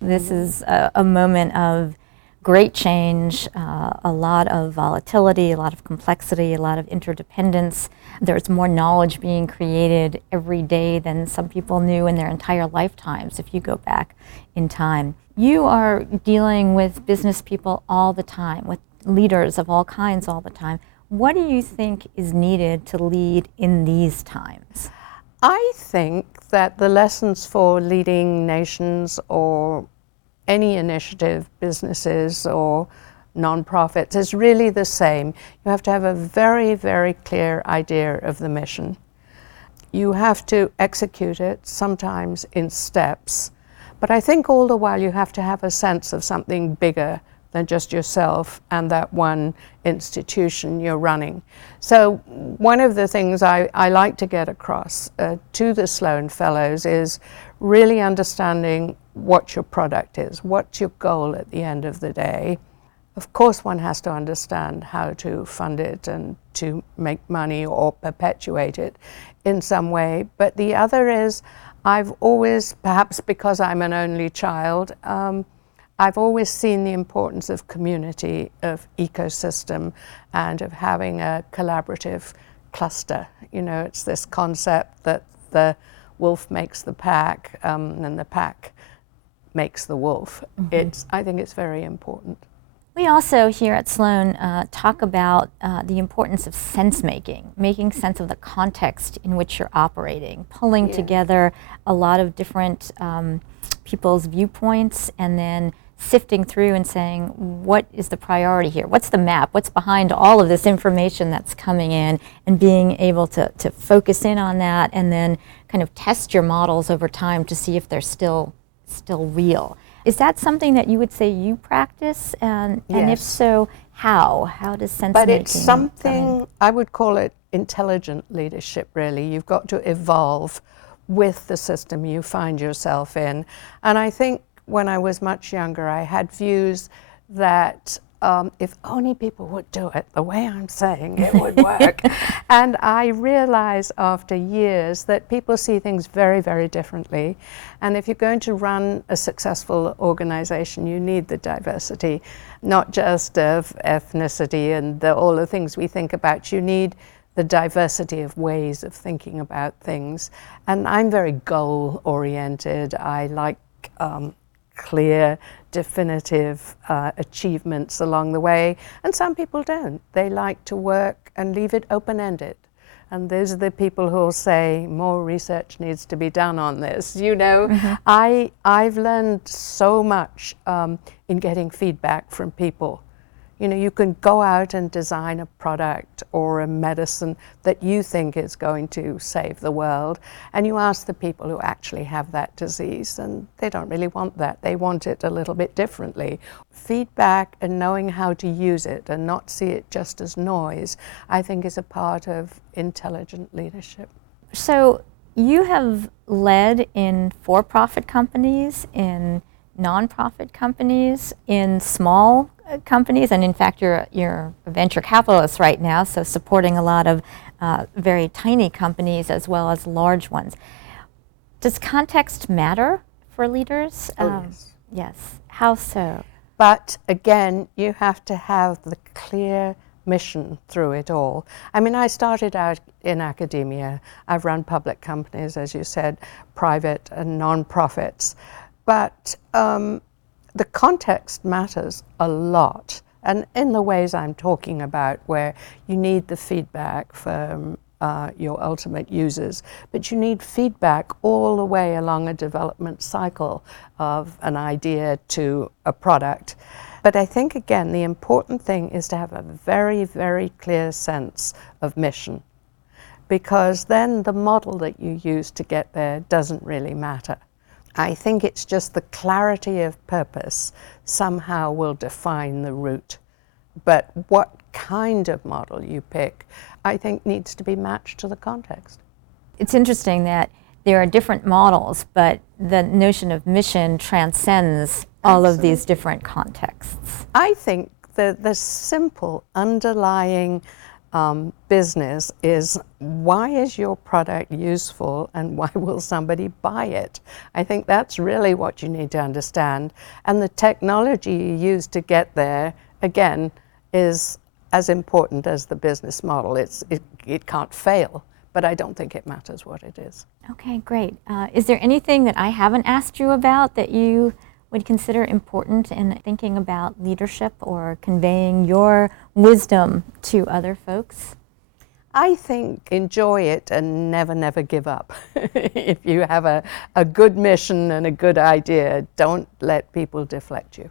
This is a moment of great change, a lot of volatility, a lot of complexity, a lot of interdependence. There's more knowledge being created every day than some people knew in their entire lifetimes if you go back in time. You are dealing with business people all the time, with leaders of all kinds all the time. What do you think is needed to lead in these times? I think that the lessons for leading nations or any initiative, businesses or nonprofits, is really the same. You have to have a very, very clear idea of the mission. You have to execute it, sometimes in steps, but I think all the while you have to have a sense of something bigger than just yourself and that one institution you're running. So one of the things I like to get across to the Sloan Fellows is really understanding what your product is, what's your goal at the end of the day. Of course, one has to understand how to fund it and to make money or perpetuate it in some way. But the other is, I've always, perhaps because I'm an only child, I've always seen the importance of community, of ecosystem, and of having a collaborative cluster. You know, it's this concept that the wolf makes the pack, and the pack makes the wolf. Mm-hmm. I think it's very important. We also here at Sloan talk about the importance of sense-making, making sense of the context in which you're operating, pulling together a lot of different people's viewpoints, and then sifting through and saying, what is the priority here? What's the map? What's behind all of this information that's coming in, and being able to focus in on that and then kind of test your models over time to see if they're still real. Is that something that you would say you practice? And if so, how? How does sense making? But it's something, I would call it intelligent leadership, really. You've got to evolve with the system you find yourself in. And I think when I was much younger, I had views that if only people would do it the way I'm saying, it would work. And I realized after years that people see things very, very differently. And if you're going to run a successful organization, you need the diversity, not just of ethnicity and all the things we think about. You need the diversity of ways of thinking about things. And I'm very goal-oriented. I like clear, definitive achievements along the way, and some people don't. They like to work and leave it open-ended. And those are the people who will say, more research needs to be done on this. You know, I've learned so much in getting feedback from people. You know, you can go out and design a product or a medicine that you think is going to save the world, and you ask the people who actually have that disease, and they don't really want that. They want it a little bit differently. Feedback and knowing how to use it and not see it just as noise, I think, is a part of intelligent leadership. So you have led in for-profit companies, in nonprofit companies, in small companies, and in fact you're a venture capitalist right now, so supporting a lot of very tiny companies as well as large ones. Does context matter for leaders? Yes. Yes. How so? But again, you have to have the clear mission through it all. I mean, I started out in academia. I've run public companies, as you said, private and non-profits. But the context matters a lot, and in the ways I'm talking about, where you need the feedback from your ultimate users, but you need feedback all the way along a development cycle of an idea to a product. But I think, again, the important thing is to have a very, very clear sense of mission, because then the model that you use to get there doesn't really matter. I think it's just the clarity of purpose somehow will define the route. But what kind of model you pick, I think, needs to be matched to the context. It's interesting that there are different models, but the notion of mission transcends all of these different contexts. I think the simple underlying business is, why is your product useful and why will somebody buy it? I think that's really what you need to understand. And the technology you use to get there, again, is as important as the business model. It can't fail, but I don't think it matters what it is. Okay, great. Is there anything that I haven't asked you about that you would consider important in thinking about leadership or conveying your wisdom to other folks? I think enjoy it and never, never give up. If you have a good mission and a good idea, don't let people deflect you.